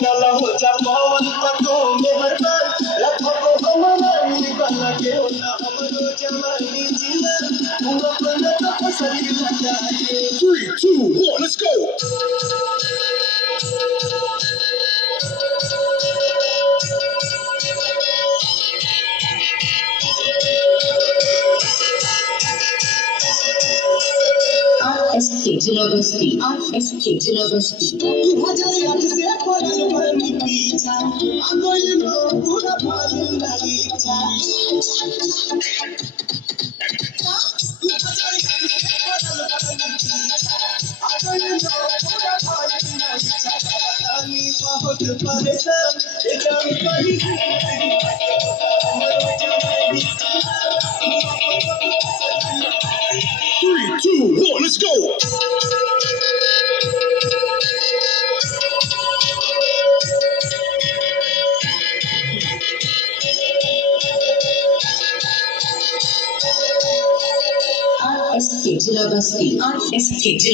चला हो जा पवन पतो मेहरबान रखो हमारी बना के होना हमरो जवानी जीना हम अपना तो पसंद लगा के 3 2 1 let's go RSK Jilabasti, RSK Jilabasti. 2008 से पड़ल बनी पीछा अब ये नो पूरा भालू लगी जा 2008 से पड़ल बनी पीछा अब ये नो पूरा भालू लगी जा रानी बहुत परेशान एकदम कहीं हमरो जवानी जीना 3 2 1 let's go RSK Jilabasti, RSK Jilabasti.